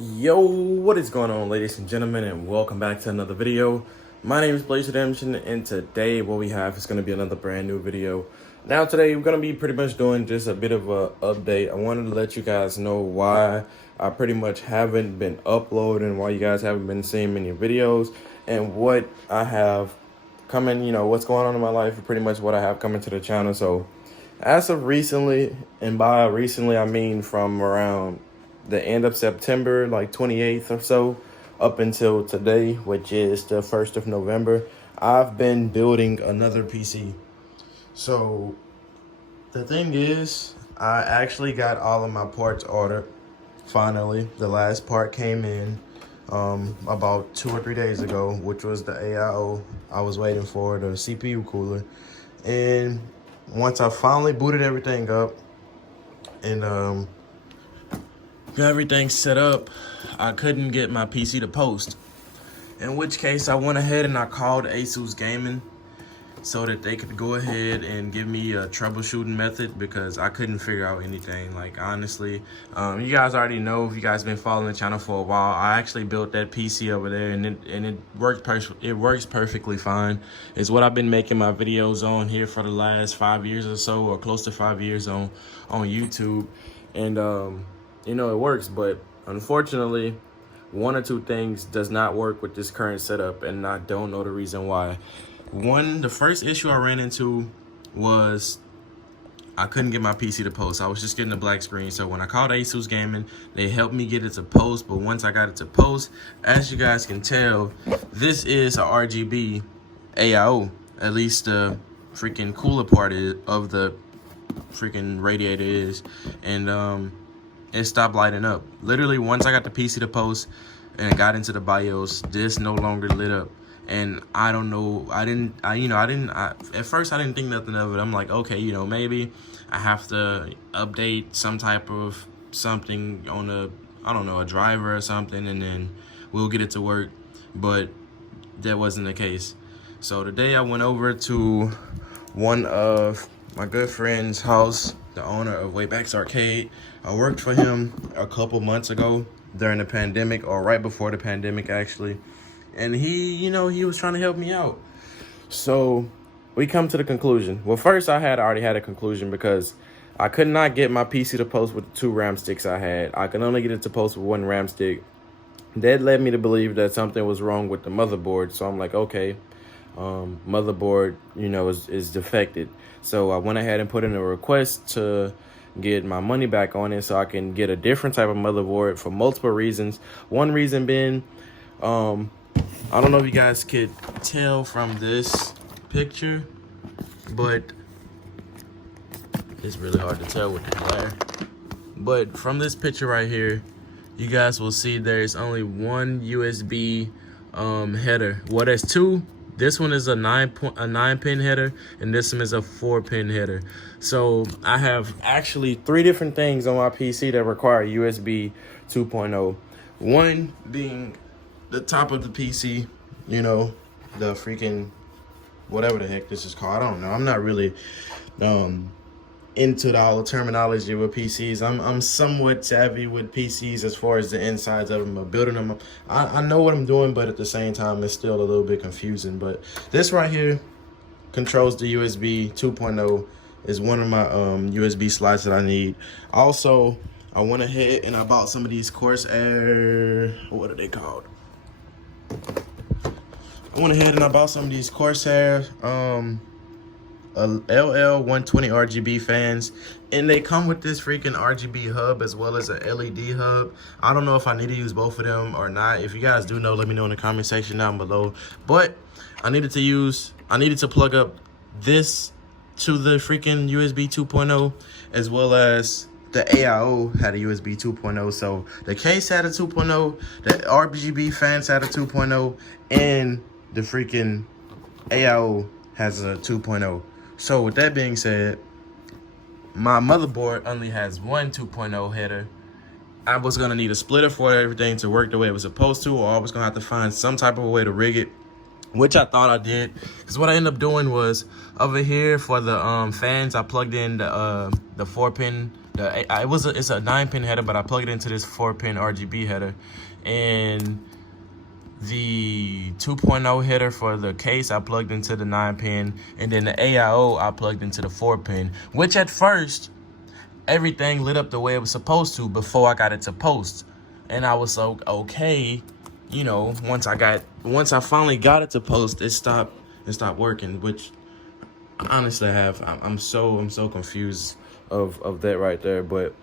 Yo, what is going on, ladies and gentlemen, and welcome back to another video. My name is Blaze Redemption, and today what we have is going to be another brand new video. Now today we're going to be pretty much doing just a bit of a update. I wanted to let you guys know why I pretty much haven't been uploading, why you guys haven't been seeing many videos, and what I have coming, what's going on in my life, and pretty much what I have coming to the channel. So as of recently, and by recently I mean from around the end of September, like 28th or so, up until today, which is the 1st of November, I've been building another PC. So the thing is, I actually got all of my parts ordered. Finally, the last part came in about 2 or 3 days ago, which was the AIO I was waiting for, the CPU cooler. And once I finally booted everything up and got everything set up, I couldn't get my PC to post. In which case, I went ahead and I called ASUS Gaming so that they could go ahead and give me a troubleshooting method, because I couldn't figure out anything. Like, honestly, you guys already know, if you guys been following the channel for a while, I actually built that PC over there, and it works perfectly fine. It's what I've been making my videos on here for the last 5 years or so, or close to 5 years on YouTube, and it works. But unfortunately, one or two things does not work with this current setup, and I don't know the reason why. The first issue I ran into was I couldn't get my PC to post. I was just getting a black screen. So when I called ASUS Gaming, they helped me get it to post. But once I got it to post, as you guys can tell, this is a RGB AIO. At least the freaking cooler part of the freaking radiator is. And it stopped lighting up. Literally, once I got the PC to post and got into the BIOS, this no longer lit up. And I don't know, at first I didn't think nothing of it. I'm like, okay, maybe I have to update some type of something on a driver or something, and then we'll get it to work. But that wasn't the case. So today I went over to one of my good friend's house, the owner of Wayback's Arcade. I worked for him a couple months ago during the pandemic, or right before the pandemic, actually. And he was trying to help me out. So we come to the conclusion. Well, first I already had a conclusion, because I could not get my PC to post with the 2 RAM sticks I had. I could only get it to post with 1 RAM stick. That led me to believe that something was wrong with the motherboard. So I'm like, okay, motherboard, is defected. So I went ahead and put in a request to get my money back on it, so I can get a different type of motherboard for multiple reasons. One reason being, I don't know if you guys could tell from this picture, but it's really hard to tell with the glare. But from this picture right here, you guys will see there's only one USB header. Well, there's two. This one is a 9-pin header, and this one is a 4-pin header. So I have actually 3 different things on my PC that require USB 2.0. One being the top of the PC, the freaking whatever the heck this is called. I don't know. I'm not really into all the terminology with PCs. I'm somewhat savvy with PCs as far as the insides of them, or building them up. I know what I'm doing, but at the same time, it's still a little bit confusing. But this right here controls the USB 2.0. Is one of my USB slides that I need. Also, I went ahead and I bought some of these Corsair, what are they called? I went ahead and I bought some of these Corsair LL120 RGB fans, and they come with this freaking RGB hub as well as a LED hub. I don't know if I need to use both of them or not. If you guys do know, let me know in the comment section down below. But I needed to plug up this to the freaking USB 2.0, as well as the AIO had a USB 2.0. So the case had a 2.0, the RGB fans had a 2.0, and the freaking AIO has a 2.0. So with that being said, my motherboard only has one 2.0 header. I was gonna need a splitter for everything to work the way it was supposed to, or I was gonna have to find some type of way to rig it, which I thought I did. Because what I ended up doing was, over here for the fans, I plugged in the 4-pin it's a 9-pin header, but I plug it into this 4-pin RGB header, and the 2.0 header for the case I plugged into the 9-pin, and then the AIO I plugged into the 4-pin, which at first everything lit up the way it was supposed to before I got it to post. And I was so okay, you know, once I finally got it to post, it stopped working, which honestly I'm so confused of that right there. But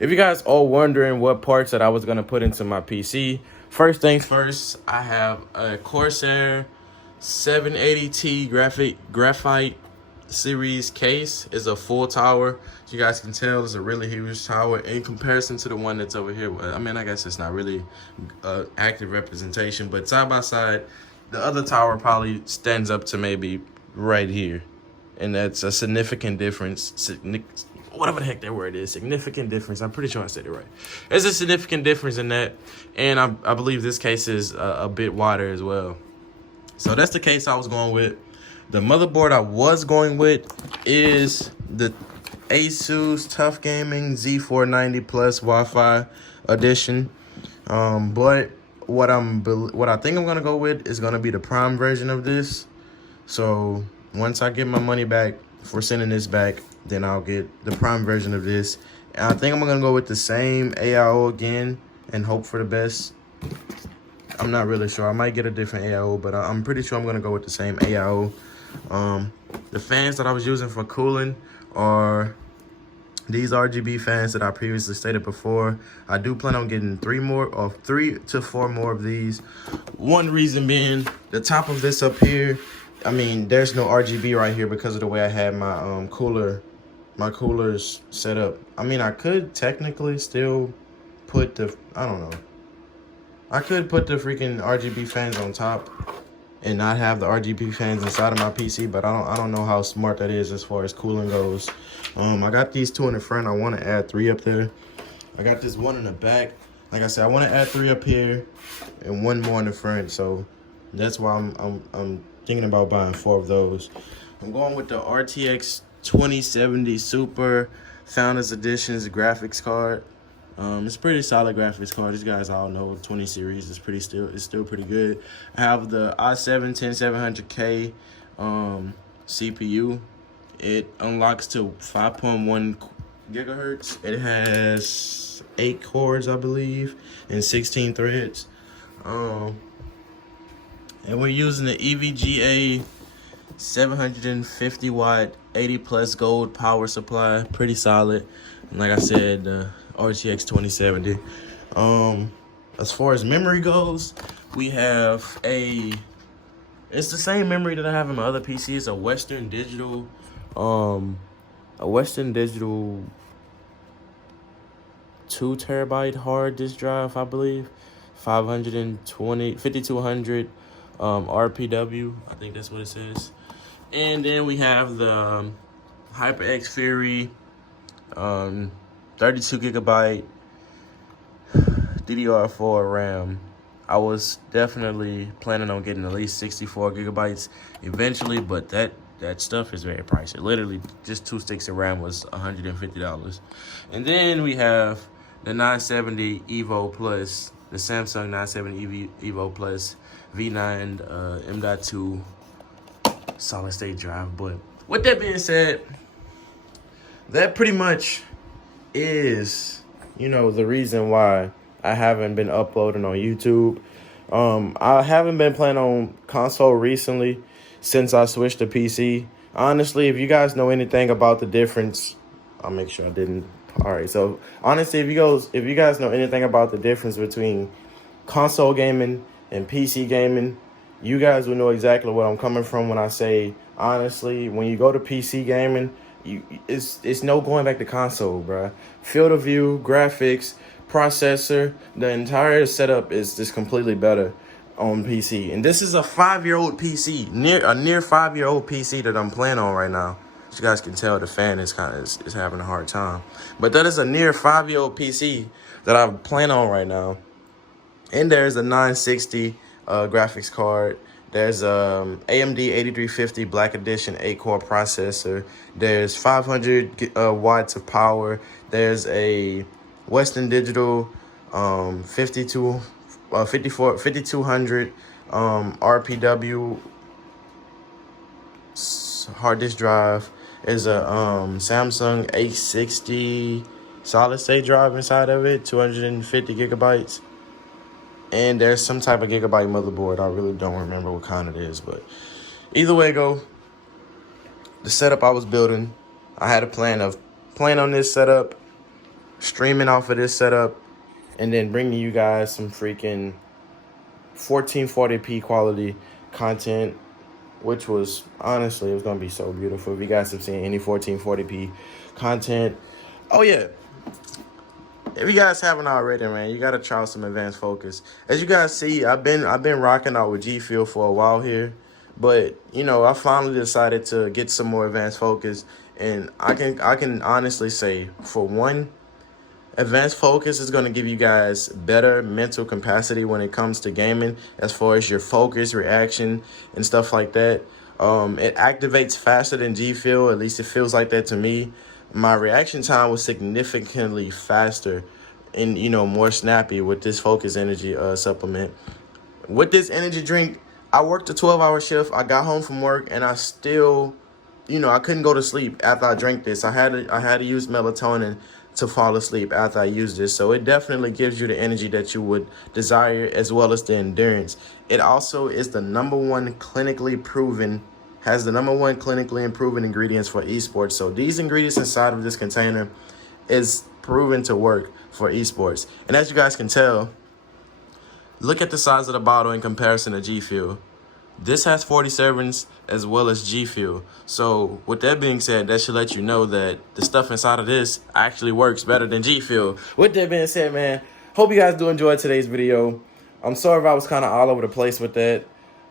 if you guys are wondering what parts that I was gonna put into my PC, first things first, I have a Corsair 780T graphite series case. Is a full tower. As you guys can tell, it's a really huge tower in comparison to the one that's over here. I mean, I guess it's not really active representation, but side by side, the other tower probably stands up to maybe right here, and that's a significant difference. Whatever the heck that word is, significant difference. I'm pretty sure I said it right. There's a significant difference in that, and I believe this case is a bit wider as well. So that's the case I was going with. The motherboard I was going with is the Asus Tough Gaming Z490 Plus Wi-Fi edition. But what I think I'm gonna go with is gonna be the Prime version of this. So once I get my money back for sending this back, then I'll get the Prime version of this. And I think I'm gonna go with the same AIO again and hope for the best. I'm not really sure. I might get a different AIO, but I'm pretty sure I'm gonna go with the same AIO. The fans that I was using for cooling are these RGB fans that I previously stated before. I do plan on getting 3 to 4 more of these. One reason being the top of this up here. I mean, there's no RGB right here because of the way I had my coolers set up. I mean, I could technically still put the I could put the freaking RGB fans on top and not have the RGB fans inside of my PC, but I don't know how smart that is as far as cooling goes. I got these 2 in the front. I want to add 3 up there. I got this 1 in the back. Like I said, I want to add 3 up here and 1 more in the front. So that's why I'm thinking about buying 4 of those. I'm going with the RTX 2070 Super Founders Edition's graphics card. It's a pretty solid graphics card. These guys all know 20 series is still pretty good. I have the i7 10700K CPU. It unlocks to 5.1 gigahertz. It has 8 cores, I believe, and 16 threads. And we're using the EVGA 750 watt 80 plus gold power supply. Pretty solid. And like I said, RTX 2070. As far as memory goes, we have it's the same memory that I have in my other PC. It's a Western Digital 2 terabyte hard disk drive, I believe. 5200 RPW, I think that's what it says. And then we have the HyperX Fury 32 gigabyte DDR4 RAM. I was definitely planning on getting at least 64 gigabytes eventually, but that stuff is very pricey. Literally, just 2 sticks of RAM was $150. And then we have the 970 Evo Plus, the Samsung 970 Evo Plus V9 M.2 solid state drive. But with that being said, that pretty much is, the reason why I haven't been uploading on YouTube. I haven't been playing on console recently since I switched to PC. Honestly, if you guys know anything about the difference, I'll make sure I didn't. All right, so honestly, if you guys know anything about the difference between console gaming and PC gaming, you guys will know exactly where I'm coming from when I say, honestly, when you go to PC gaming, it's no going back to console, bruh. Field of view, graphics, processor, the entire setup is just completely better on PC. And this is a 5-year-old PC, near 5-year-old PC that I'm playing on right now. As you guys can tell, the fan is having a hard time. But that is a near 5-year-old PC that I'm playing on right now. And there's a 960 graphics card There's AMD 8350 Black Edition 8-core processor. There's 500 watts of power. There's a Western Digital 5200 RPW hard disk drive. There's a Samsung H60 solid state drive inside of it, 250 gigabytes. And there's some type of gigabyte motherboard. I really don't remember what kind it is, but either way go, the setup I was building, I had a plan of playing on this setup, streaming off of this setup, and then bringing you guys some freaking 1440p quality content, which was, honestly, it was going to be so beautiful. If you guys have seen any 1440p content, oh yeah, if you guys haven't already, man, you gotta try some advanced focus. As you guys see, I've been rocking out with G Fuel for a while here, but you know, I finally decided to get some more advanced focus, and I can honestly say, for one, advanced focus is gonna give you guys better mental capacity when it comes to gaming, as far as your focus, reaction, and stuff like that. It activates faster than G Fuel. At least it feels like that to me. My reaction time was significantly faster and, you know, more snappy with this focus energy supplement. With this energy drink, I worked a 12-hour shift. I got home from work and I still, you know, I couldn't go to sleep after I drank this. I had to use melatonin to fall asleep after I used this. So it definitely gives you the energy that you would desire, as well as the endurance. It also is the #1 clinically proven, has the #1 clinically proven ingredients for esports. So these ingredients inside of this container is proven to work for esports. And as you guys can tell, look at the size of the bottle in comparison to G Fuel. This has 40 servings as well as G Fuel. So with that being said, that should let you know that the stuff inside of this actually works better than G Fuel. With that being said, man, hope you guys do enjoy today's video. I'm sorry if I was kind of all over the place with that.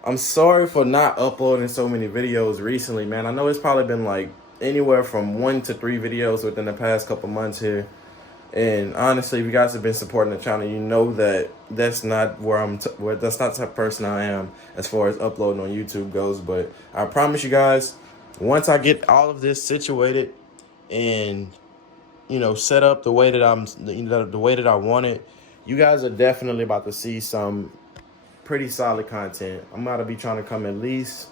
I'm sorry for not uploading so many videos recently, man. I know it's probably been like anywhere from 1 to 3 videos within the past couple months here. And honestly, if you guys have been supporting the channel, you know that that's not where that's not the type of person I am as far as uploading on YouTube goes. But I promise you guys, once I get all of this situated and, you know, set up the way that the way that I want it, you guys are definitely about to see some pretty solid content. I'm about to be trying to come at least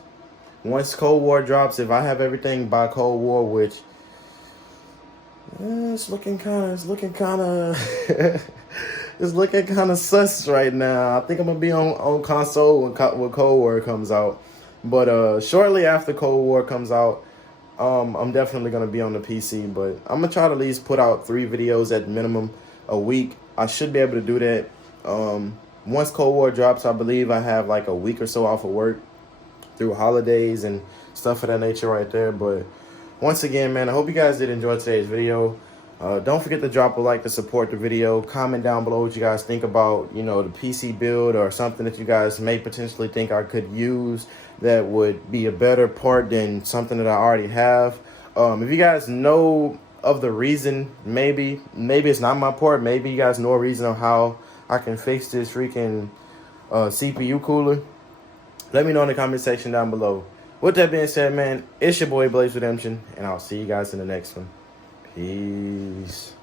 once Cold War drops. If I have everything by Cold War, which it's looking kind of sus right now. I think I'm gonna be on console when Cold War comes out. But shortly after Cold War comes out, I'm definitely gonna be on the PC. But I'm gonna try to at least put out 3 videos at minimum a week. I should be able to do that. Once Cold War drops, I believe I have like a week or so off of work through holidays and stuff of that nature right there. But once again, man, I hope you guys did enjoy today's video. Don't forget to drop a like to support the video. Comment down below what you guys think about, you know, the PC build or something that you guys may potentially think I could use that would be a better part than something that I already have. If you guys know of the reason, maybe it's not my part. Maybe you guys know a reason on how I can fix this freaking CPU cooler. Let me know in the comment section down below. With that being said, man, it's your boy Blaze Redemption, and I'll see you guys in the next one. Peace.